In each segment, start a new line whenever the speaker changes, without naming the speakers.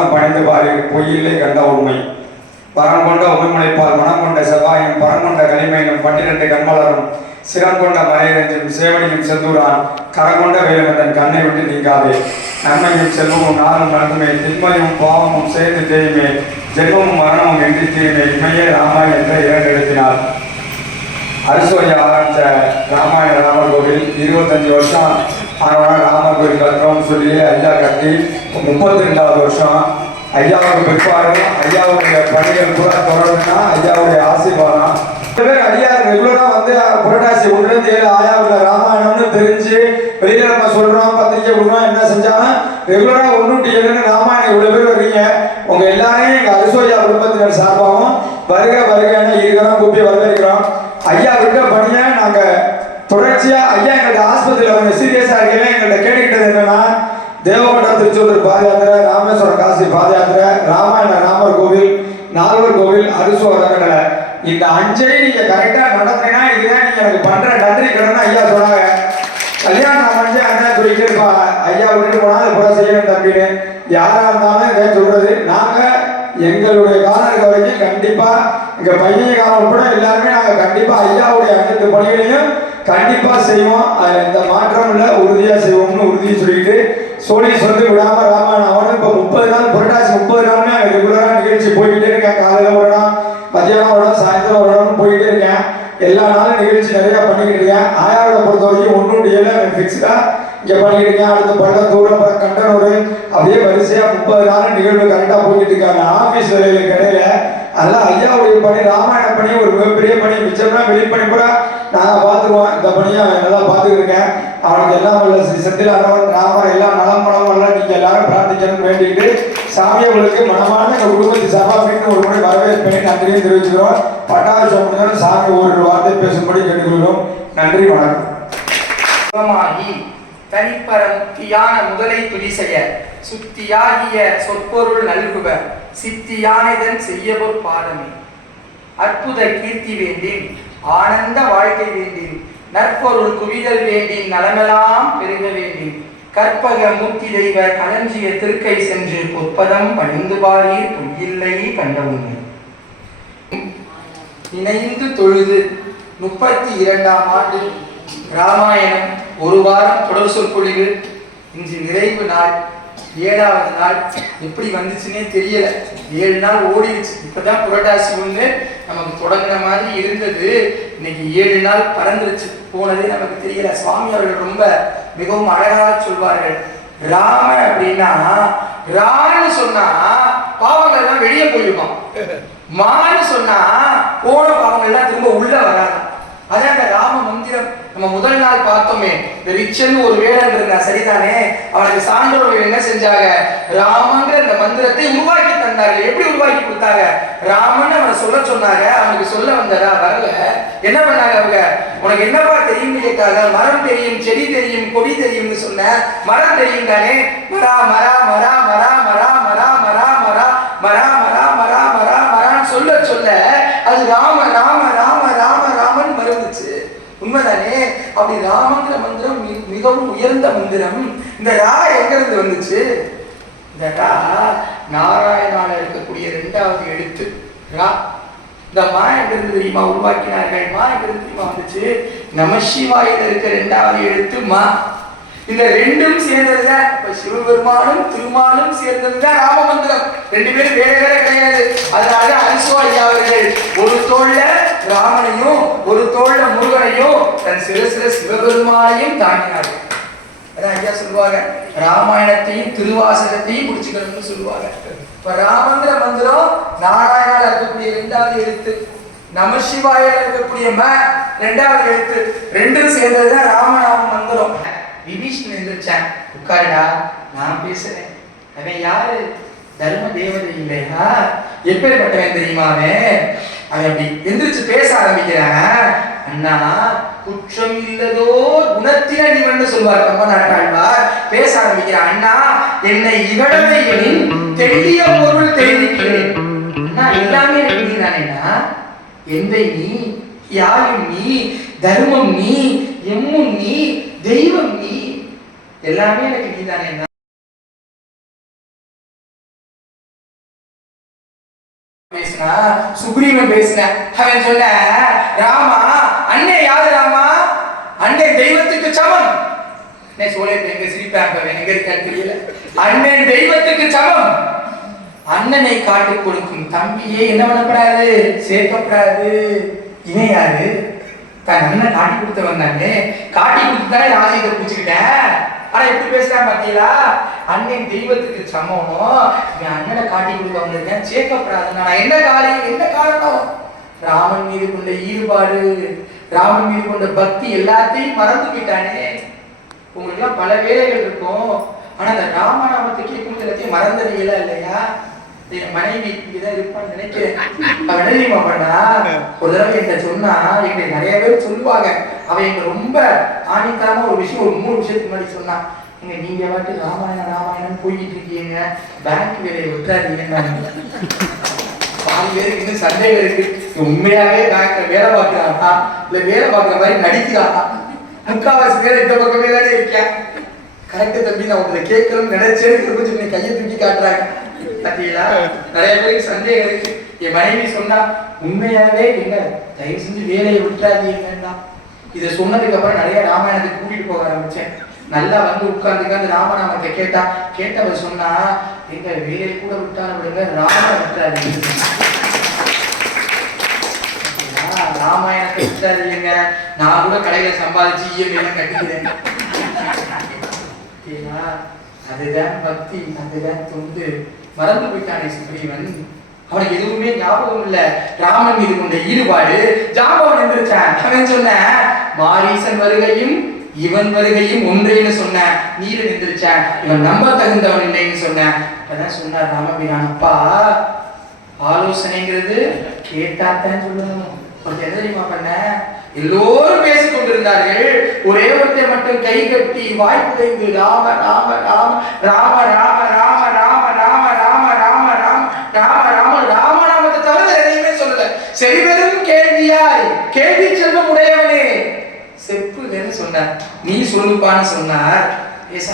சென்று பணிந்து பாரு பொய்யில்லை கண்ட உண்மை. வரம் கொண்ட உமைமலைப்பால் மனம் கொண்ட செவ்வாயும் பரம் கொண்ட களிமையும் பன்னிரண்டு கண்மலரும் சிரம் கொண்ட மலையரஞ்சும் சேவடியும் செந்தூரான் கரங்கொண்ட வேலுமந்தன் கண்ணை விட்டு நீங்காதே. நன்மையும் செல்வமும் நாளும் நடந்துமே திண்மையும் பாவமும் சேர்ந்து தேயுமே ஜென்மமும் மரணமும் என்று தீருமே இமையே ராமா என்ற இரண்டு எழுத்தினார் அரசோயா ஆரம்பித்த ராமாயண ராமர் கோவில் இருபத்தஞ்சு வருஷம் ஆனால் ராமர் கோவில் கட்டுறோம்னு சொல்லி ஐயா கட்டி முப்பத்தி ரெண்டாவது வருஷம் ஐயாவுக்கு பிற்பாடும் ஐயாவுடைய பணிகள் கூட தொடரணும்னா ஐயாவுடைய ஆசீர்வாதம். சில பேர் ஐயா ரெகுலரா வந்து புரட்டாசி ஒன்றுலேருந்து ஏழு ஆயாவுல ராமாயணம்னு தெரிஞ்சு வெளியில நம்ம சொல்றோம் பத்திரிக்கை விடுறோம் என்ன செஞ்சாலும் ரெகுலரா ஒன்று ஏழுன்னு ராமாயணம் இவ்வளவு பேர் வர்றீங்க. உங்க எல்லாரையும் எங்க அரசோயா குடும்பத்தினர் சார்பாகவும் வருக வருகன்னு இருக்கிறோம் கூப்பி வரவேற்கிறோம். ஐயா விட்ட பணியை நாங்க தொடர்ச்சியா ஐயா எங்கள்ட்ட ஆஸ்பத்திரியில் அவங்க சீரியஸா இருக்கவே எங்கள்கிட்ட கேட்டுக்கிட்டது என்னன்னா தேவகோட்டா திருச்செந்தூர் பாத யாத்திரை ராமேஸ்வரம் காசி பாத யாத்திரை ராமாயண ராமர் கோவில் நால்வர் கோவில் அரிசு இந்த அஞ்சையும் நீங்க கரெக்டா நடத்தினா இதுதான் நீங்க எனக்கு பண்ற நன்றி கடன் ஐயா சொன்னாங்க. கல்யாணம் அமைஞ்சு அண்ணன் சொல்லிட்டு இருப்பா? ஐயா விட்டுட்டு போனா அது கூட செய்யணும் தம்பின்னு. யாரா இருந்தாலும் இதை சொல்றது. நாங்க எங்களுடைய காலம் இருக்க வரைக்கும் கண்டிப்பா எங்க பையன் காலம் கூட எல்லாருமே நாங்க கண்டிப்பா ஐயாவுடைய அனைத்து பணிகளையும் கண்டிப்பா செய்வோம். அதுல எந்த மாற்றம் இல்லை. உறுதியா செய்வோம்னு உறுதியை சொல்லிட்டு சோனி சொல்லி விடாம ராமாயணம். அவனும் இப்ப முப்பது நாள் புரட்டாசி முப்பது நாளுமே ரெகுலராக ரெகுலரா நிகழ்ச்சி போய்கிட்டே இருக்கேன். காலையில ஒரு இடம் மத்தியானம் ஒரு இடம் சாயந்தரம் ஒரு இடம் போயிட்டே இருக்கேன். எல்லா நாளும் நிகழ்ச்சி நிறைய பண்ணிக்கிட்டு இருக்கேன். ஆயாவோட பொறுத்த வரைக்கும் ஒன்று ஏழு ஃபிக்ஸ்டா இங்க பண்ணிக்கிட்டு இருக்கேன். அடுத்து பள்ளம் தூரம் கண்டனூர். அப்படியே வரிசையா முப்பது நாள் நிகழ்வு கரெக்டா போய்கிட்டு இருக்காங்க. ஆபீஸ் வேலையில கடையில. அதெல்லாம் ஐயாவுடைய பணி ராமாயண பணி ஒரு மிகப்பெரிய பணி. மிச்சம்னா வெளிப்பணி கூட நான் பார்த்துருவோம். இந்த பணியை நல்லா பாத்துக்கிட்டு அவனுக்கு எல்லாம் உள்ள ஸ்ரீ செந்திலானவன் ராமர் எல்லாம் நலம் மனம் எல்லாம் நீங்கள் எல்லாரும் பிரார்த்திக்கணும்னு வேண்டிட்டு சாமி உங்களுக்கு மனமான எங்கள் குடும்பத்து சபாபின்னு ஒரு முறை வரவேற்பேன் நன்றியை தெரிவிச்சுக்கிறோம். பட்டாசு முடிஞ்சாலும் சாமி ஒரு வார்த்தை பேசும்படி கேட்டுக்கொள்வோம் நன்றி வணக்கம்.
சுகமாகி தனிப்பரமுத்தியான முதலை துதிசெய சுத்தியாகிய சொற்பொருள் நல்குவ சித்தியானதன் செய்யவோர் பாதமே. அற்புத கீர்த்தி வேண்டேன் ஆனந்த வாழ்க்கை வேண்டின் நற்பொருள் குவிதல் வேண்டின் நலமெல்லாம் பெருக வேண்டின். கற்பக மூர்த்தி தெய்வ களஞ்சிய திருக்கை சென்று பொற்பதம் பணிந்து பாரீர் பொய்யில்லை கண்டவுமே இணைந்து தொழுது முப்பத்தி இரண்டாம் ஆண்டு ராமாயணம் ஒரு வாரம் தொடர் சொற்பொழிவு. இன்று நிறைவு நாள். ஏழாவது நாள். எப்படி வந்துச்சுன்னே தெரியல. ஏழு நாள் ஓடிடுச்சு. இப்பதான் புரட்டாசி ஒன்று நமக்கு தொடங்கின மாதிரி இருந்தது. இன்னைக்கு ஏழு நாள் பறந்துருச்சு. போனதே நமக்கு தெரியல. சுவாமி அவர்கள் ரொம்ப மிகவும் அழகாக சொல்வார்கள். ராமன் அப்படின்னா ரான்னு சொன்னா பாவங்கள் எல்லாம் வெளியே போயிருக்கும் மான்னு சொன்னா போன பாவங்கள் எல்லாம் திரும்ப உள்ள வராது. அதான் அந்த ராம மந்திரம். நம்ம முதல் நாள் பார்த்தோமே இந்த ரிச்சன் ஒரு வேடன் இருந்தான் சரிதானே? அவனுக்கு சான்றோர்கள் என்ன செஞ்சாங்க? ராமங்கிற இந்த மந்திரத்தை உருவாக்கி தந்தார்கள். எப்படி உருவாக்கி கொடுத்தாங்க? ராமன் அவனை சொல்ல சொன்னாங்க. அவனுக்கு சொல்ல வந்ததா? வரல. என்ன பண்ணாங்க அவங்க? உனக்கு என்னப்பா தெரியும் கேட்டாங்க. மரம் தெரியும் செடி தெரியும் கொடி தெரியும்னு சொன்ன. மரம் தெரியும் தானே? மரா மரா மரா மரா மரா மரா மரா மரா மரா மரா மரா மரா மரான்னு சொல்ல சொல்ல அது ராம ராம ராம ராம ராமன் மறந்துச்சு உண்மைதானே அப்படி ராமங்கிற மந்திரம் மிகவும் உயர்ந்த மந்திரம். இந்த ரா எங்க இருந்து வந்துச்சு? இந்த ரா நாராயணால இருக்கக்கூடிய ரெண்டாவது எழுத்து. ரா இந்த மா எங்க தெரியுமா உருவாக்கினார்கள்? மா தெரியுமா வந்துச்சு? நமசிவாயில இருக்க ரெண்டாவது எழுத்து மா. இந்த ரெண்டும் சேர்ந்ததுதான். இப்ப சிவபெருமானும் திருமாலும் சேர்ந்ததுதான் ராம மந்திரம் ரெண்டு பேரும் வேற வேற கிடையாது. அதனால அரிசோ ஐயா அவர்கள் ஒரு தோல்ல ராமனையும் ஒரு தோல்ல முருகனையும் தன் சிறு சிறு சிவபெருமானையும் தாங்கினார்கள் அதான் ஐயா சொல்லுவாங்க ராமாயணத்தையும் திருவாசகத்தையும் முடிச்சுக்கணும்னு சொல்லுவாங்க. இப்ப ராமந்திர மந்திரம் நாராயணால இருக்கக்கூடிய இரண்டாவது எழுத்து நமசிவாயில இருக்கக்கூடிய ம ரெண்டாவது எழுத்து ரெண்டும் சேர்ந்ததுதான் ராமநாம மந்திரம். விபீஷன் எந்திரிச்சான் உட்காருடா நான் பேசுறேன். அவன் யாரு? தர்ம தேவதை இல்லையா எப்பேற்பட்டவன் தெரியுமா அவன்? அவன் அப்படி எந்திரிச்சு பேச ஆரம்பிக்கிறான். அண்ணா குற்றம் இல்லதோ குணத்தின நிவன் சொல்வார். கம்பநாட்டாழ்வார் பேச ஆரம்பிக்கிறார் அண்ணா என்னை இகழவே தெளிய பொருள் தெரிவிக்கிறேன். அண்ணா எல்லாமே எனக்கு நீதானேண்ணா எந்தை நீ யாரும் நீ தர்மம் நீ எம்மும் நீ தெய்வம் நீ எல்லாமே எனக்கு நீதானேண்ணா பேசினா சுக்ரீவன் பேசின அவன் சொன்ன ராமா அண்ணே யாரு ராமா? அண்ணே தெய்வத்துக்கு சமம். நான் சொல்லிட்டு எங்க சிரிப்பாங்க எங்க இருக்கான்னு தெரியல. அண்ணன் தெய்வத்துக்கு சமம். அண்ணனை காட்டி கொடுக்கும் தம்பியே என்ன பண்ணப்படாது? சேர்க்கப்படாது. இணையாது தான் அண்ணன் காட்டி கொடுத்தவன் தானே காட்டி கொடுத்து தானே ராஜ்யத்தை பிடிச்சுக்கிட்டேன் ஆனா எப்படி பேசுறான் பாத்தீங்களா? அண்ணன் தெய்வத்துக்கு சமமோ என் அண்ணனை காட்டி கொடுக்க வந்திருக்கேன். சேர்க்கப்படாது நான் என்ன காரியம் என்ன காரணம்? ராமன் மீது கொண்ட ஈடுபாடு ராமன் மீது கொண்ட பக்தி எல்லாத்தையும் மறந்து போயிட்டானே. உங்களுக்கு எல்லாம் பல வேலைகள் இருக்கும். ஆனா அந்த ராமநாமத்தை கேட்கும்போது எல்லாத்தையும் மறந்துடுவீங்களா இல்லையா? என் மனைவி இங்கதான் இருப்பான்னு நினைக்கிறேன். அவன் என்ன பண்ணா ஒரு தடவை என்கிட்ட சொன்னா எங்களை நிறைய பேர் சொல்லுவாங்க. அவன் எங்க ரொம்ப ஆணித்தரமா ஒரு விஷயம் ஒரு மூணு விஷயத்துக்கு முன்னாடி சொன்னான் நீங்க நீங்க வாட்டு ராமாயணம் ராமாயணம் போய்கிட்டு இருக்கீங்க. பேங்க் வேலையை விட்டுறாதீங்கன்னு பாதி பேருக்கு இன்னும் சந்தேகம் இருக்கு. உண்மையாவே பேங்க்ல வேலை பார்க்கிறானா இல்ல வேலை பார்க்குற மாதிரி நடிக்கிறானா முக்காவாசி பேர் இந்த பக்கமே தானே இருக்கேன். கரெக்ட் தம்பி நான் உங்களை கேட்கணும்னு நினைச்சேன்னு திரும்ப கையை தூக்கி காட்டுறாங்க. பாத்தீங்களா நிறைய பேருக்கு சந்தேகம் இருக்கு. என் மனைவி சொன்னா உண்மையாவே எங்க தயவு செஞ்சு வேலையை விட்டுறாதீங்கன்னா இதை சொன்னதுக்கு அப்புறம் நிறைய ராமாயணத்துக்கு கூட்டிட்டு போக ஆரம்பிச்சேன். நல்லா வந்து உட்கார்ந்துக்காந்து அந்த ராமநாமத்தை கேட்டா கேட்டவர் சொன்னா எங்க வேலையை கூட விட்டாலும் விடுங்க ராம விட்டுறாதீங்க. ராமாயணத்தை விட்டாதீங்க நான் கூட கடையில சம்பாதிச்சு இஎம்ஐ கட்டிக்கிறேன். அதுதான் பக்தி அதுதான் தொண்டு. மறந்து விட்டானே சுக்ரீவன் அவனுக்கு எதுவுமே ஞாபகம் இல்ல. ராமன் மீது கொண்ட ஈடுபாடு. ஜாபவன் எந்திரிச்சான். அவன் சொன்ன மாரீசன் வருகையும் இவன் வருகையும் ஒன்றேன்னு சொன்னேன் நீரு நிந்திரிச்சான் இவன் நம்ப தகுந்தவன் இல்லைன்னு சொன்னேன் அப்பதான் சொன்னார் ராமபிரான் அப்பா ஆலோசனைங்கிறது கேட்டாத்தான் சொல்லணும். ஒருத்தர் என்ன தெரியுமா பண்ண? எல்லோரும் பேசிக் கொண்டிருந்தார்கள். ஒரே ஒருத்தர் மட்டும் கை கட்டி வாய்ப்பு கைந்து ராம ராம ராம ராம ராம ராம ராம ராம ராமநாமத்தை தவிர எதையுமே சொல்லல. சரி பெரும் கேள்வியாய். கேள்வி செல்வம் உடையவனே. செப்புன்னு சொன்னார். நீ சொல்லுப்பான்னு சொன்னார். பேச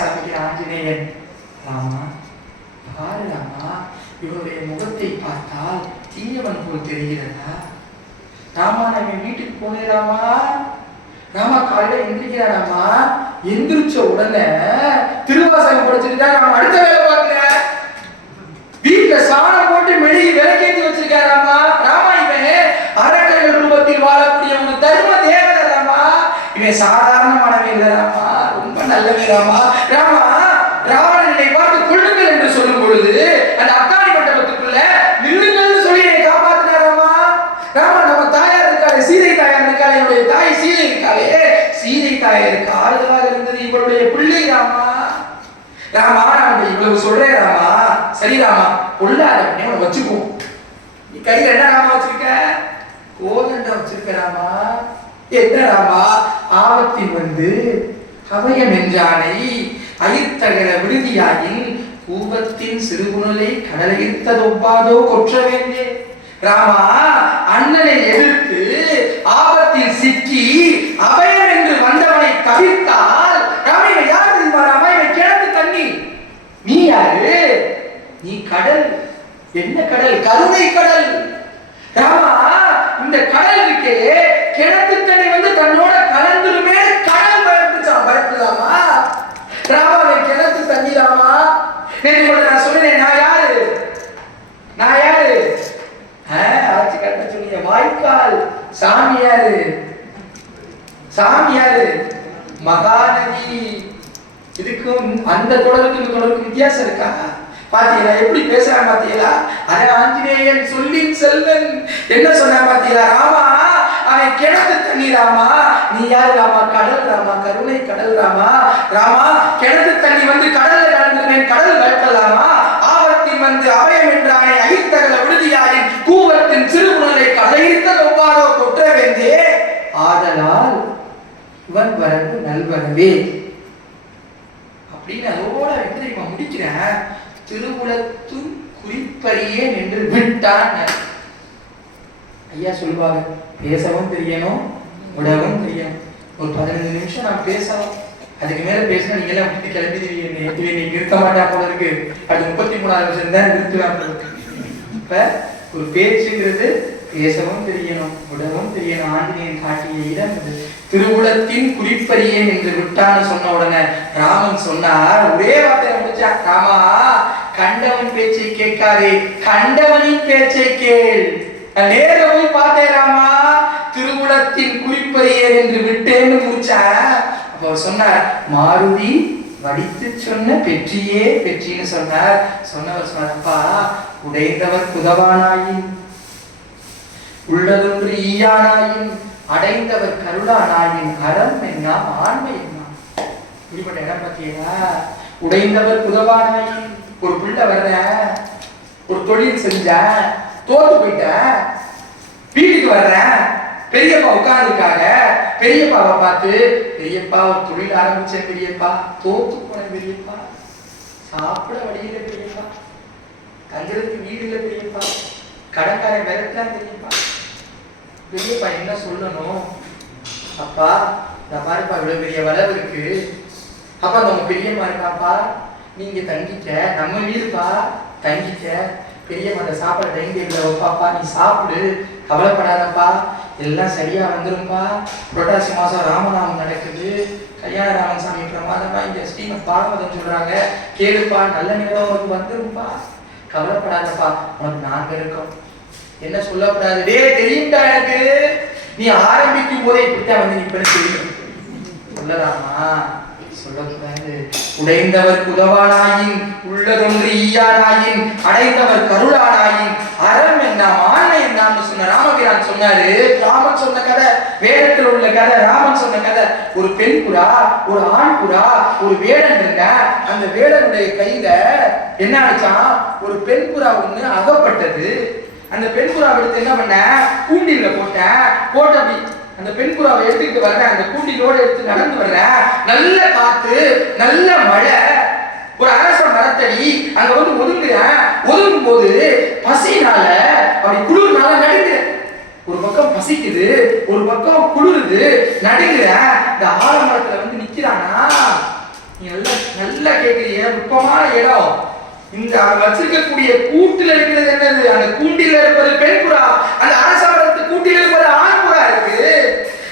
ஆஞ்சநேயன். ராமா பாரு ராமா இவருடைய முகத்தை பார்த்தால் தீயவன் போல் தெரிகிறதா? ராமா நான் என் வீட்டுக்கு போனேன் ராமா. ராமா காலையில எந்திரிக்கிறாராமா எந்திரிச்ச உடனே திருவாசகம் படிச்சுட்டு தான் ராமா அடுத்த வேலை பார்க்கிறேன் வீட்டுல சாணம் போட்டு வச்சிருக்காராமா ராமா. இவன் அரக்கர்கள் ரூபத்தில் வாழக்கூடிய உங்க தர்ம தேவதை ராமா. இவன் சாதாரணமானவன் இல்லை ராமா. ரொம்ப நல்லவன் ராமா. ராமா ராவணனை பார்த்து கொள்ளுங்கள் என்று சொல்லும் பொழுது அந்த அத்தாணி மண்டபத்துக்குள்ள நில்லுங்கள்னு சொல்லி என்னை காப்பாத்தினாராமா ராமா. நம்ம தாயார் இருக்காளே சீதை தாயார் இருக்காளே என்னுடைய தாய் சீதை இருக்காளே. சீதை தாயாருக்கு ஆறுதலாக இருந்தது இவளுடைய பிள்ளை ராமா. ராமா நான் இவ்வளவு சொல்றேன் ராமா. சரி ராமா உள்ளார உன்னை வச்சுக்குவோம். நீ கையில என்ன ராமா வச்சிருக்க? கோதண்டம் வச்சிருக்க ராமா? என்ன ராமா? ஆபத்தில் வந்து அபயம் என்றானை அயிர்த்தகர விடுதியாயின் கூபத்தின் சிறுகுணலை கடலையிர்த்ததொப்பாதோ கொற்ற வேண்டே. ராமா அண்ணனை எதிர்த்து ஆபத்தில் சிக்கி அபயம் என்று வந்தவனை தவிர்த்தால் ராமா இவன் யார் தெரியுமா ராமா இவன் கிணத்து தண்ணி நீ யாரு நீ கடல் என்ன கடல்? கருணை கடல். ராமா இந்த கடல் இருக்கே கிணத்து தண்ணி வந்து தன்னோட கலந்துருமே கடல் பயந்துச்சான் பயப்படலாமா? ராமா கிணத்து தண்ணி கூட நான் சொன்னேன் நான் யாரு? நான் யாரு? ஆட்சி கட்ட சொன்னீங்க. வாய்க்கால் சாமி யாரு சாமி யாரு மகாநதி. இதுக்கும் அந்த தொடருக்கும் இந்த தொடருக்கும் வித்தியாசம் இருக்கா? பாத்தீங்களா? எப்படி பேசுறான் பாத்தீங்களா? அதே ஆஞ்சநேயன் சொல்லி செல்வன். என்ன சொன்னா பாத்தீங்களா? ராமா அவன் கிணத்து தண்ணி ராமா. நீ யாரு ராமா? கடல் ராமா கருணை கடல் ராமா. ராமா கிணத்து தண்ணி வந்து கடல்ல கலந்துருவேன் கடல் வளர்க்கலாமா ஆபத்தில் வந்து அபயம் என்றானே அகித்தகல விடுதியாயின் கூவத்தின் சிறுகுணலை கதையித்த ஒவ்வாறோ கொற்ற வேந்தே. ஆதலால் இவன் வரவு நல்வரவே. அப்படின்னு அதோட வெற்றி முடிக்கிறேன். திருவுலத்தும் குறிப்பறியே நின்று விட்டான் ஐயா சொல்லுவாங்க பேசவும் தெரியணும் உடவும் தெரியணும். ஒரு பதினஞ்சு நிமிஷம் நான் பேசலாம் அதுக்கு மேல பேசினா நீங்க எல்லாம் விட்டு கிளம்பிடுவீங்க. இவன் நீ இருக்க மாட்டா போல இருக்கு. அது முப்பத்தி மூணாவது வருஷம் தான் நிறுத்துவாங்க இப்ப ஒரு பேச்சுங்கிறது பேசவும் தெரியணும் உடவும் தெரியணும். ஆஞ்சநேயன் காட்டிய இடம் திருவுளத்தின் குறிப்பறியேன் என்று விட்டான்னு சொன்ன உடனே ராமன் சொன்னார் ஒரே வார்த்தையை முடிச்சா ராமா கண்டவன் பேச்சை கேட்காதே கண்டவனின் பேச்சை கேள். நேர போய் பார்த்தேன் ராமா. திருவுளத்தின் குறிப்பறியேன் என்று விட்டேன்னு முடிச்சா? அப்ப சொன்னார் மாருதி வடித்து சொன்ன பெற்றியே. பெற்றின்னு சொன்னார். சொன்னவர் சொன்னார்ப்பா உடைந்தவர் குதவானாயின் உள்ளதொன்று ஈயானாயின் அடைந்தவர் கருளானாயின் அறம் என்னாம் ஆண்மை என்ன இப்படிப்பட்ட இடம் பார்த்தீங்களா உடைந்தவர் புதவானாய் ஒரு பிள்ளை வர்ற ஒரு தொழில் செஞ்ச தோத்து போயிட்ட வீட்டுக்கு வர்றேன் பெரியப்பா உட்கார்ந்துருக்காங்க பெரியப்பாவை பார்த்து பெரியப்பா ஒரு தொழில் ஆரம்பிச்சேன் பெரியப்பா தோத்து போனேன் பெரியப்பா. சாப்பிட வழியில பெரியப்பா. தங்குறதுக்கு வீடு இல்லை பெரியப்பா. கடற்கரை விரட்டலாம் பெரியப்பா. பெரியப்பா என்ன சொல்லணும்? அப்பா நான் பாருப்பா இவ்வளோ பெரிய வளவு இருக்கு. அப்பா நம்ம பெரியம்மா இருக்காப்பா நீங்க தங்கிக்க நம்ம வீடுப்பா? தங்கிக்க பெரியம்மா அந்த சாப்பிட டைம் டேபிள் வைப்பாப்பா நீ சாப்பிடு. கவலைப்படாதப்பா. எல்லாம் சரியா வந்துரும்பா. புரட்டாசி மாசம் ராமநாமம் நடக்குது. கல்யாண ராமன் சாமி பிரமாதமா இங்க ஸ்ரீமத் பாகவதம் சொல்றாங்க. கேளுப்பா நல்ல நேரம் உனக்கு வந்துரும்பா. கவலைப்படாதப்பா. உனக்கு நாங்க இருக்கோம் என்ன சொல்லக்கூடாது? டேய் தெரியும்டா எனக்கு. நீ ஆரம்பிக்கும் போதே இப்படித்தான் வந்து நிப்பேன்னு தெரியும். சொல்லலாமா? சொல்லக்கூடாது. உடைந்தவர் குதவானாயின் உள்ளதொன்று ஈயானாயின் அடைந்தவர் கருளானாயின் அறம் என்ன மானை என்னன்னு சொன்ன ராமபிரான் சொன்னாரு. ராமன் சொன்ன கதை வேதத்தில் உள்ள கதை ராமன் சொன்ன கதை. ஒரு பெண் புறா ஒரு ஆண் புறா ஒரு வேடன் இருந்த அந்த வேடனுடைய கையில என்ன ஆச்சான் ஒரு பெண் புறா ஒண்ணு அகப்பட்டது. அந்த பெண் புறாவை எடுத்து என்ன பண்ண? கூண்டில போட்டேன் போட்ட அப்படி அந்த பெண் புறாவை எடுத்துக்கிட்டு வர்றேன் அந்த கூண்டிலோட எடுத்து நடந்து வர்றேன் நல்ல காத்து நல்ல மழை. ஒரு அரச மரத்தடி அங்க வந்து ஒதுங்குறேன் ஒதுங்கும் போது பசினால அப்படி குளிர்னால நடுங்குறேன் ஒரு பக்கம் பசிக்குது ஒரு பக்கம் குளிருது நடுங்குறேன் இந்த ஆலமரத்துல வந்து நிக்கிறானா? நீ நல்லா நல்லா கேட்குறீங்க நுட்பமான இடம். இந்த வச்சிருக்கக்கூடிய கூட்டில் இருக்கிறது என்னது? அந்த கூண்டில் இருப்பது பெண் புறா அந்த அரச கூட்டில் இருப்பது ஆண் புறா இருக்கு.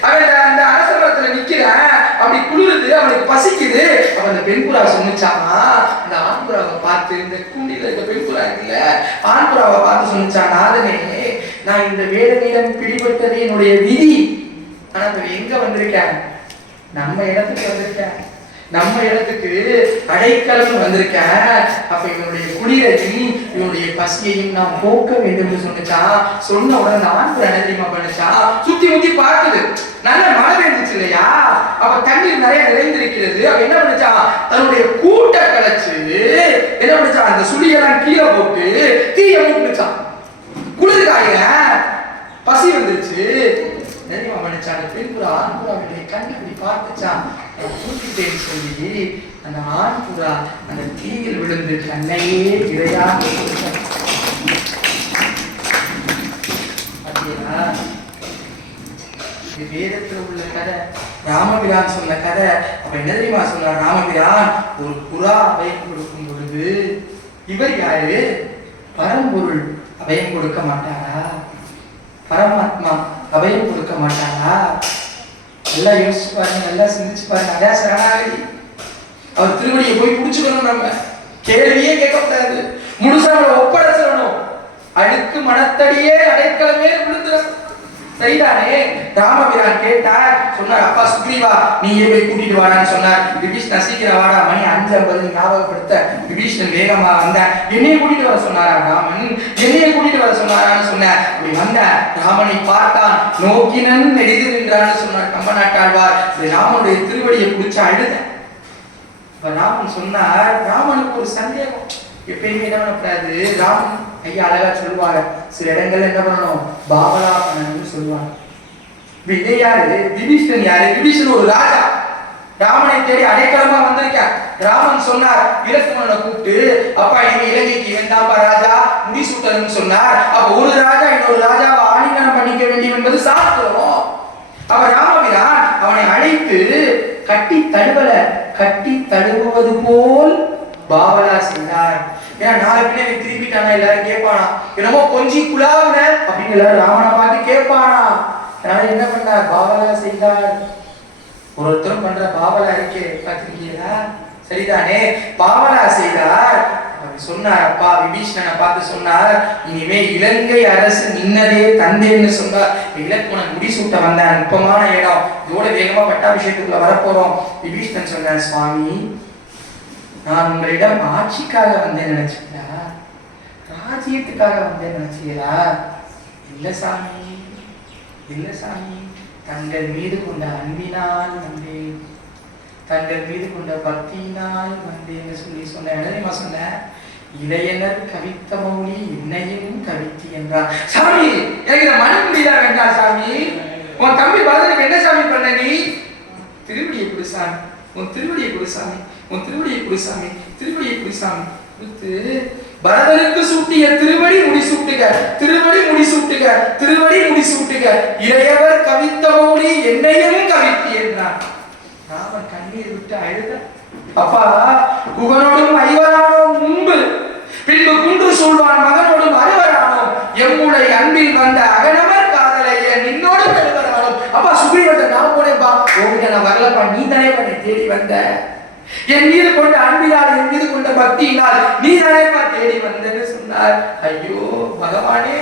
அவன் அந்த அரசமரத்துல நிக்கிறான் அப்படி குளிருது அவனுக்கு பசிக்குது. அவன் அந்த பெண் புறா சொன்னிச்சானா அந்த ஆண் புறாவை பார்த்து இந்த கூண்டில இருக்க பெண் புறா இருக்குல்ல ஆண் புறாவை பார்த்து சொன்னிச்சான் நாதனே நான் இந்த வேதனையிடம் பிடிபட்டது என்னுடைய விதி. ஆனா இப்ப எங்க வந்திருக்கேன்? நம்ம இடத்துக்கு வந்திருக்கேன். நம்ம இடத்துக்கு அடைக்கலம் வந்திருக்கேன் அப்ப இவனுடைய குளிரையும் இவனுடைய பசியையும் நாம் போக்க வேண்டும் சொன்னச்சா சொன்ன உடனே அந்த ஆண்புற என்ன தெரியுமா சுத்தி முத்தி பார்க்குது. நல்ல மழை பெய்ஞ்சிச்சு இல்லையா? அப்ப தண்ணீர் நிறைய நிறைந்திருக்கிறது. அப்ப என்ன பண்ணுச்சா? தன்னுடைய கூட்ட கலைச்சு என்ன பண்ணுச்சா? அந்த சுழியெல்லாம் கீழே போட்டு தீய மூட்டுச்சான் குளிர்காய பசி வந்துருச்சு. தெரியுமா மனுச்சான் அந்த பெண் புறா கண்ணு பார்த்துச்சான் தூக்கிட்டேன்னு சொல்லி அந்த ஆண் புறா அந்த தீயில் விழுந்து தன்னையே இரையாக இது வேதத்துல உள்ள கதை. ராமபிரான் சொன்ன கதை. அப்ப என்ன தெரியுமா சொன்னார் ராமபிரான் ஒரு புறா அபயம் கொடுக்கும் பொழுது இவர் யாரு? பரம்பொருள் அபயம் கொடுக்க மாட்டாரா? பரமாத்மா அபயம் கொடுக்க மாட்டாரா? நல்லா யோசிச்சு பாருங்க நல்லா சிந்திச்சு பாருங்க. அதான் சரணாகதி. அவர் திருவடியை போய் பிடிச்சுக்கணும் நம்ம. கேள்வியே கேட்கக்கூடாது. முழுசா அவரை ஒப்படைச்சிடணும். அழுக்கு மனத்தடியே அடைக்கலமே விழுந்துடும் சரிதானே? ராமபிரான் கேட்டார் சொன்னார் அப்பா சுக்ரீவா நீயே போய் கூட்டிட்டு வாடான்னு சொன்னார். விபீஷ்ணன் சீக்கிரம் வாடா மணி அஞ்சு ஐம்பது ஞாபகப்படுத்த. விபீஷ்ணன் வேகமா வந்தேன் என்னையே கூட்டிட்டு வர சொன்னாரா ராமன்? என்னையே கூட்டிட்டு வர சொன்னாரான்னு சொன்னேன் அப்படி வந்த ராமனை பார்த்தான். நோக்கினன் நெடிது நின்றான்னு சொன்னார் கம்பநாட்டாழ்வார். நாட்டாழ்வார் ராமனுடைய திருவடியை பிடிச்ச அழுத ராமன் சொன்னார் ராமனுக்கு ஒரு சந்தேகம். எப்பயுமே என்ன பண்ணக்கூடாது? ராமன் ஐயா அழகா சொல்லுவாங்க. சில இடங்கள்ல என்ன பண்ணணும்? பாபலா பண்ணணும்னு சொல்லுவாங்க. விஜய் யாரு விபீஷன் யாரு? விபீஷன் ஒரு ராஜா. ராமனை தேடி அடைக்கலமா வந்திருக்கேன் ராமன் சொன்னார் இலக்குமணனை கூப்பிட்டு அப்பா இவன் இலங்கைக்கு வேண்டாம்பா ராஜா. முடிசூட்டணும்னு சொன்னார். அப்ப ஒரு ராஜா இன்னொரு ராஜாவை ஆலிங்கனம் பண்ணிக்க வேண்டும் என்பது சாஸ்திரம். அவ ராமபிரான் அவனை அழைத்து கட்டி தழுவல கட்டி தழுவுவது போல் பாவலா செய்தார் ஏன்னா நாளை பின்ன இவன் திரும்பிட்டானா எல்லாரும் கேட்பானா. என்னமோ கொஞ்சி குழாவுன அப்படின்னு எல்லாரும் ராமனை பார்த்து கேட்பானா. அதனால என்ன பண்ணார்? பாவலா செய்தார். ஒருத்தரும் பண்ற பாவலா இருக்கே பார்த்துருக்கீங்களா? சரிதானே? பாவலா செய்தார். சொன்னார் அப்பா விபீஷணனை பார்த்து சொன்னார் இனிமே இலங்கை அரசு நின்னதே தந்தேன்னு சொன்னார் இலக்குமணன் முடிசூட்ட வந்த அற்பமான இடம். இதோட வேகமா பட்டாபிஷேகத்துக்குள்ள வரப்போறோம். விபீஷ்ணன் சொன்னார் சுவாமி நான் உங்களிடம் ஆட்சிக்காக வந்தேன் நினைச்சீங்களா ராஜ்யத்துக்காக வந்தேன் நினைச்சீங்களா இல்லை சாமி இல்லை சாமி தங்கள் மீது கொண்ட அன்பினால் வந்தேன். தங்கள் மீது கொண்ட பக்தியினால் வந்தேன்னு சொல்லி சொன்னேன் என்ன சொன்னேன் இளையனர் கவித்த மௌலி என்னையும் கவித்தி என்றார். சாமி எனக்கு மன முடியா வேண்டாம் சாமி? உன் தம்பி பரதனுக்கு என்ன சாமி பண்ண நீ? திருவடியை கொடு சாமி. உன் திருவடியை கொடு சாமி. உன் திருவடியை குடிசாமி திருவடியை குடிசாமி சாமி. கொடுத்து பரதனுக்கு சூட்டிய திருவடி முடிசூட்டுக திருவடி முடிசூட்டுக திருவடி முடிசூட்டுக இளையவர் கவித்த மௌலி என்னையும் கவித்து என்றார் ராமன் கண்ணீர் விட்டு அழுத. அப்பா குகனோடும் ஐவரானோம் முன்பு பின்பு குன்று சூழ்வான் மகனோடும் அறுவரானோம். எம்முடைய அன்பில் வந்த அகனவர் காதலைய நின்னோடும் பெருவரானோம் அப்பா சுக்ரீவன் நான் போனேன்பா. உங்க நான் வரலப்பா. நீ தானே பண்ணி தேடி வந்த. என் மீது கொண்ட அன்பினால் என் மீது கொண்ட பக்தியினால் நீ தானேப்பா தேடி வந்தேன்னு சொன்னார். ஐயோ பகவானே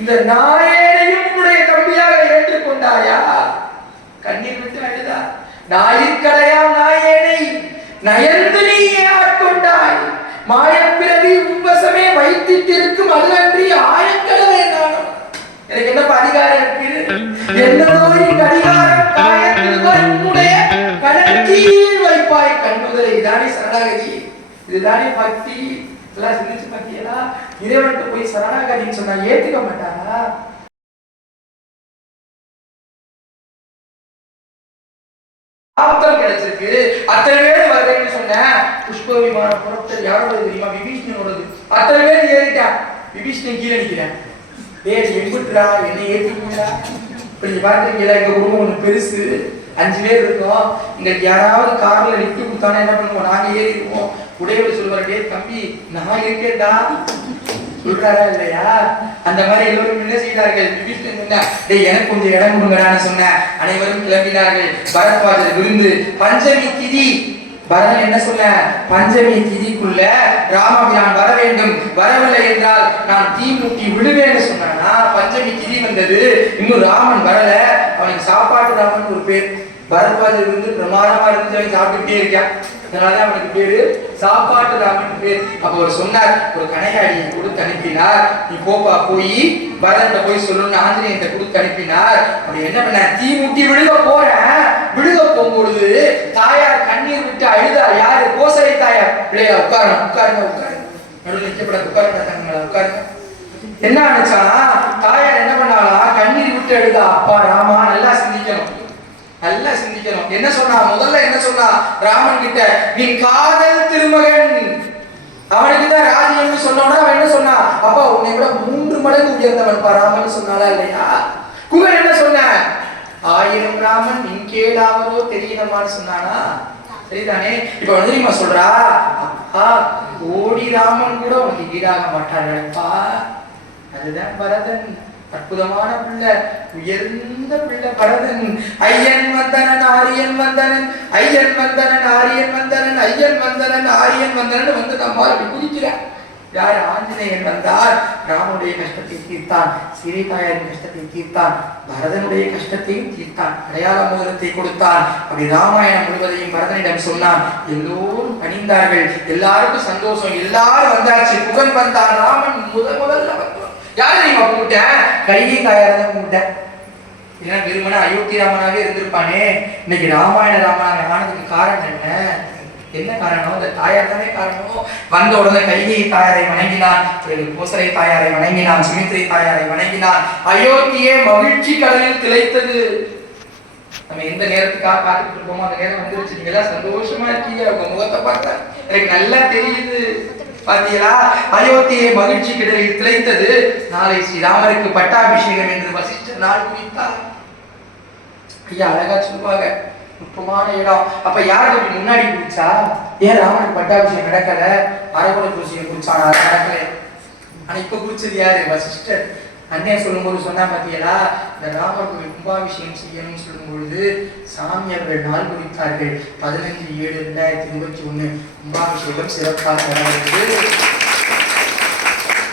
இந்த நாயனையும் உன்னுடைய தம்பியாக ஏற்றுக்கொண்டாயா? கண்ணீர் விட்டு அழுதா? நாயிற்கடையாம் நாயேனை நயந்து நீயே ஆட்கொண்டாய். மாயப்பிறவி உன்வசமே வைத்திட்டிருக்கும் அல்லன்றி ஆயக்கடவே நானும். எனக்கு என்னப்பா அதிகாரம் இருக்கு? என்ன நோயின் அதிகாரம் சரணாகதி. இதுதானே பக்தி. இதெல்லாம் சிந்திச்சு பத்தியலா இறைவன்கிட்ட போய் சரணாகதின்னு சொன்னா ஏத்துக்க மாட்டாரா? ஆப்தம் கிடைச்சிருக்கு. அத்தனை பேர் வருதுன்னு சொன்னேன் புஷ்ப விமானம் புறப்பட்டது யாரோட தெரியுமா? விபீஷ்ணனோடது. அத்தனை பேர் ஏறிட்டான் விபீஷ்ணன் கீழே நிற்கிறேன் ஏய் எங்குட்டுடா என்னை ஏத்திட்டீங்களா இப்ப நீங்க எங்க குடும்பம் ஒண்ணு பெருசு. அஞ்சு பேர் இருக்கோம். இங்க யாராவது கார்ல லிஃப்ட் கொடுத்தானே என்ன பண்ணுவோம்? நாங்க ஏறிடுவோம் உடையவர் சொல்லுவாரு தம்பி நான் இருக்கேன்டா. சொல்றாரா இல்லையா? அந்த மாதிரி எல்லோரும் என்ன செய்தார்கள்? விபீஷ்ணன் சொன்னா டேய் எனக்கு கொஞ்சம் இடம் கொடுங்கடான்னு சொன்னேன். அனைவரும் கிளம்பினார்கள். பரத்வாஜர் விருந்து பஞ்சமி திதி பரதன் என்ன சொல்ல? பஞ்சமி திதிக்குள்ள ராமபிரான் வர வேண்டும். வரவில்லை என்றால் நான் தீ மூட்டி விடுவேன்னு சொன்னானா. பஞ்சமி திதி வந்தது. இன்னும் ராமன் வரல. அவனுக்கு சாப்பாட்டு ராமன் ஒரு பேர். பரத்வாஜர் விருந்து பிரமாதமா இருந்து அவன் சாப்பிட்டுட்டே இருக்கான். அதனாலதான் அவனுக்கு பேரு சாப்பாட்டு ராமன் பேர். அப்ப அவர் சொன்னார் ஒரு கனையாடியை கொடுத்து அனுப்பினார். நீ போப்பா போய் பரதன்ட்ட போய் சொல்லணும்னு ஆஞ்சநேயத்தை கொடுத்து அனுப்பினார். அப்படி என்ன பண்ண? தீ மூட்டி விழுக போறேன் விழுக போகும்பொழுது தாயார் கண்ணீர் விட்டு அழுதா? யாரு? கோசலை தாயார். பிள்ளையா உட்காரணும் உட்காருங்க உட்காருங்க. நடுவில் நிக்கப்பட உட்காருங்க தங்களா உட்காருங்க. என்ன ஆனிச்சா தாயார் என்ன பண்ணாளா? கண்ணீர் விட்டு அழுதா? அப்பா ராமா நல்லா சிந்திக்கணும். நல்லா சிந்திக்கணும். என்ன சொன்னா? முதல்ல என்ன சொன்னா? ராமன் கிட்ட நீ காதல் திருமகன். அவனுக்கு தான் ராஜ்யம்னு சொன்னோன்னா அவன் என்ன சொன்னா? அப்பா உன்னை விட மூன்று மடங்கு உயர்ந்தவன் பா ராமன் சொன்னாலா இல்லையா? குமர் என்ன சொன்ன? ஆயிரம் ராமன் நின் தெரியலமான்னு சொன்னானா? சரிதானே? இப்ப வந்து நீங்க சொல்றா அப்பா கோடி ராமன் கூட உனக்கு ஈடாக மாட்டார்களப்பா. அதுதான் பரதன் அற்புதமான பிள்ளை உயர்ந்த பிள்ளை பரதன். ஐயன் வந்தனன் ஆரியன் வந்தனன் ஐயன் வந்தனன் ஆரியன் வந்தனன் ஐயன் வந்தனன் ஆரியன் வந்தனன் வந்து நம்மால் அப்படி குதிக்கிறான் யார் ஆஞ்சநேயன் வந்தார் ராமனுடைய கஷ்டத்தை தீர்த்தான் சீதை தாயாரின் கஷ்டத்தை தீர்த்தான் பரதனுடைய கஷ்டத்தையும் தீர்த்தான் அடையாள மோதிரத்தை கொடுத்தான். அப்படி ராமாயணம் முழுவதையும் பரதனிடம் சொன்னான் எல்லோரும் பணிந்தார்கள் எல்லாருக்கும் சந்தோஷம் எல்லாரும் வந்தாச்சு புகழ் வந்தான் ராமன் முதல் முதல்ல வந்தான். யாரு நீங்க கும்பிட்டேன்? கைகை தாயார் தான் கூப்பிட்டேன் ஏன்னா வெறுமனே அயோத்தி ராமனாவே இருந்திருப்பானே. இன்னைக்கு ராமாயண ராமனாக ஆனதுக்கு காரணம் என்ன? என்ன காரணம்? இந்த தாயார் தானே காரணம்? வந்த உடனே கைகை தாயாரை வணங்கினான் பிறகு கோசலை தாயாரை வணங்கினான் சுமித்ரை தாயாரை வணங்கினான். அயோத்தியே மகிழ்ச்சி கடலில் திளைத்தது. நம்ம எந்த நேரத்துக்காக காத்துட்டு இருக்கோமோ அந்த நேரம் வந்துருச்சு. நீங்க எல்லாம் சந்தோஷமா இருக்கீங்க. உங்க முகத்தை பார்த்தா எனக்கு நல்லா தெரியுது. பாத்தீங்களா? அயோத்தியை மகிழ்ச்சி கிடலில் திளைத்தது. நாளை ஸ்ரீராமருக்கு பட்டாபிஷேகம் என்று வசிஷ்டர் நாள் குறித்தார் ஐயா அழகா சொல்லுவாங்க. நுட்பமான இடம். அப்ப யாருக்கு முன்னாடி குடிச்சா ஏன் ராமனுக்கு பட்டாபிஷேகம் நடக்கல? அரகுண பூசியை குடிச்சானா நடக்கல. ஆனா இப்ப குடிச்சது யாரு? வசிஷ்டர் அண்ணன் சொல்லும்போது சொன்னா பாத்தீங்களா? இந்த ராமருக்கு கும்பாபிஷேகம் செய்யணும்னு சொல்லும் பொழுது சாமி அவர்கள் நாள் குறித்தார்கள் பதினஞ்சு ஏழு ரெண்டாயிரத்தி இருபத்தி ஒண்ணு கும்பாபிஷேகம் சிறப்பாக நடந்தது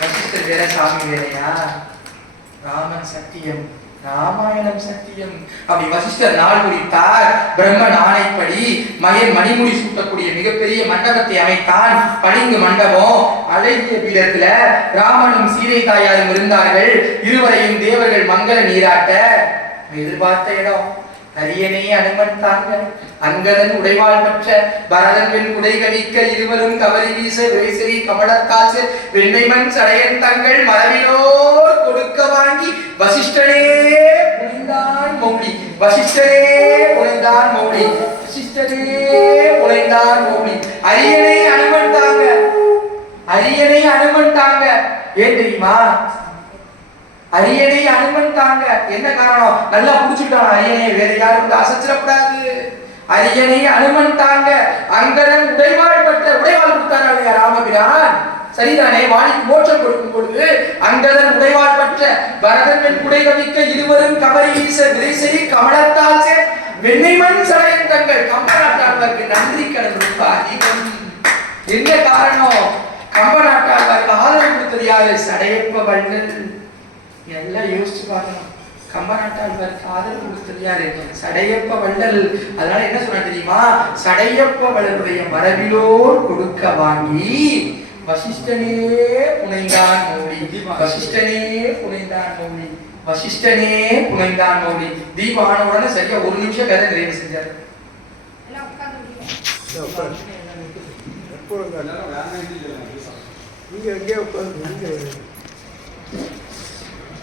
வசிஷ்டர் வேற சாமி வேறையா? ராமன் சத்தியம். ராமாயணம் சத்தியம். அப்படி வசிஷ்டர் நாள் குறித்தார் பிரம்மன் ஆணைப்படி மயன் மணிமுடி சூட்டக்கூடிய மிகப்பெரிய மண்டபத்தை அமைத்தான் பளிங்கு மண்டபம். அழகிய பீடத்துல ராமனும் சீதை தாயாரும் இருந்தார்கள். இருவரையும் தேவர்கள் மங்கள நீராட்ட. எதிர்பார்த்த இடம். அரியணை அனுமன் தாங்க. அங்கதன் உடைவாள் பற்ற பரதன் வெண் குடை இருவரும் கவரி வீச விரைசரி கமலக்காசு வெண்மைமண் சடையன் தங்கள் மரபிலோர் கொடுக்க வாங்கி வசிஷ்டனே உழைந்தான் மௌலி. வசிஷ்டனே உழைந்தான் மௌலி. வசிஷ்டனே உழைந்தான் மௌலி. அரியணை அனுமன் தாங்க. அரியணை அனுமன் தாங்க. ஏன் தெரியுமா? அரியணை அனுமன் தாங்க. என்ன காரணம்? நல்லா புடிச்சுட்டான் அரியணையை. வேற யாரும் வந்து அசைச்சிடக்கூடாது. அரியணை அனுமன் தாங்க. அங்கதன் உடைவாள் பட்ட உடைவாள் கொடுத்தாரா ராமபிரான். சரிதானே? வாணிக்கு மோட்சம் கொடுக்கும் பொழுது அங்கதன் உடைவாள் பற்ற பரதன் பெண் குடை கவிக்க இருவரும் கவரி வீச விரைசை கமலத்தால் சேர் வெண்ணைமண் சடையன் தங்கள் கம்பநாட்டாளருக்கு நன்றி கடன் ரொம்ப அதிகம் என்ன காரணம்? கம்பநாட்டாளருக்கு ஆதரவு கொடுத்தது யாரு? சடையப்ப வண்ணன் எல்லாம் யோசிச்சு பார்க்கணும். கம்பநாட்டாளருக்கு ஆதரவு கொடுத்தது யாரு சடையப்ப வள்ளல். அதனால என்ன சொன்ன தெரியுமா? சடையப்ப வள்ளலுடைய மரபிலோர் கொடுக்க வாங்கி வசிஷ்டனே புனைந்தான் மௌலி. வசிஷ்டனே புனைந்தான் மௌலி. வசிஷ்டனே புனைந்தான் மௌலி. தீபம் ஆன உடனே சரியா ஒரு நிமிஷம் கதை நிறைவு செஞ்சாரு.
இங்க எங்கேயோ உட்காந்து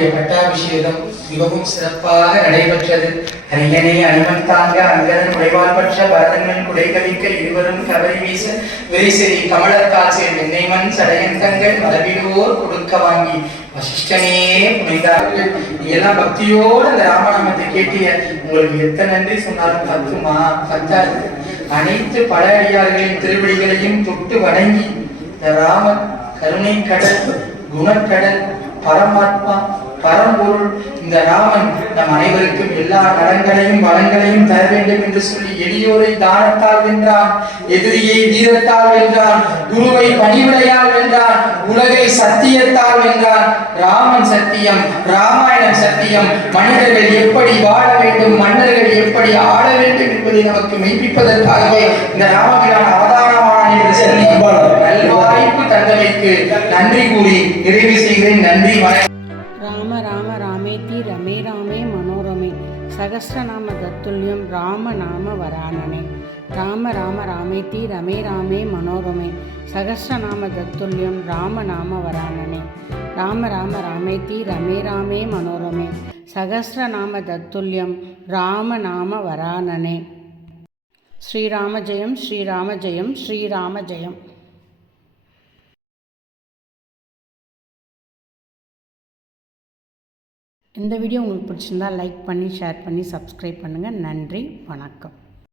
ராமனுடைய பட்டாபிஷேகம் மிகவும் சிறப்பாக நடைபெற்றது. அரியணை அனுமன் தாங்க அங்கதன் உடைவால் பற்ற பரதங்கள் குடைகவிக்க இருவரும் கவரி வீச விரிசிறி கமலர் வெண்ணைமன் சடையன் சடையந்தங்கள் மரபிலோர் கொடுக்க வாங்கி. வசிஷ்டனே புனைந்தார்கள். எல்லாம் பக்தியோடு அந்த ராமநாமத்தை கேட்டிய உங்களுக்கு எத்தனை நன்றி சொன்னாலும் பத்துமா? பத்தாது. அனைத்து பல அடியார்களின் திருவடிகளையும் தொட்டு வணங்கி. இந்த ராமன் கருணை கடல் குணக்கடல் பரமாத்மா பரம்பொருள். இந்த ராமன் நம் அனைவருக்கும் எல்லா நலங்களையும் வளங்களையும் தர வேண்டும் என்று சொல்லி எளியோரை தானத்தால் வென்றான். எதிரியை வீரத்தால் வென்றான். குருவை பணிவிடையால் வென்றான். உலகை சத்தியத்தால் வென்றான். ராமன் சத்தியம் ராமாயணம் சத்தியம். மனிதர்கள் எப்படி வாழ வேண்டும் மன்னர்கள் எப்படி ஆள வேண்டும் என்பதை நமக்கு மெய்ப்பிப்பதற்காகவே இந்த ராமபிரான் அவதாரமான என்று சொல்லி நல்வாய்ப்பு தந்தமைக்கு நன்றி கூறி நிறைவு செய்கிறேன். நன்றி வணக்கம்.
சகசிரநாம தத்துல்யம்
ராம நாம வராணனே ராம ராம ராமேதி ரமே ராமே மனோரமே. சகசிரநாம தத்துல்யம் ராம நாம வராணனே ராம ராம ராமேதி ரமே ராமே மனோரமே. சகசிரநாம தத்துல்யம் ராம வராணனே ஸ்ரீராம ஜெயம் ஸ்ரீராம ஜெயம் ஸ்ரீராம ஜெயம். இந்த வீடியோ உங்களுக்கு பிடிச்சிருந்தா லைக் பண்ணி ஷேர் பண்ணி சப்ஸ்கிரைப் பண்ணுங்கள் நன்றி வணக்கம்.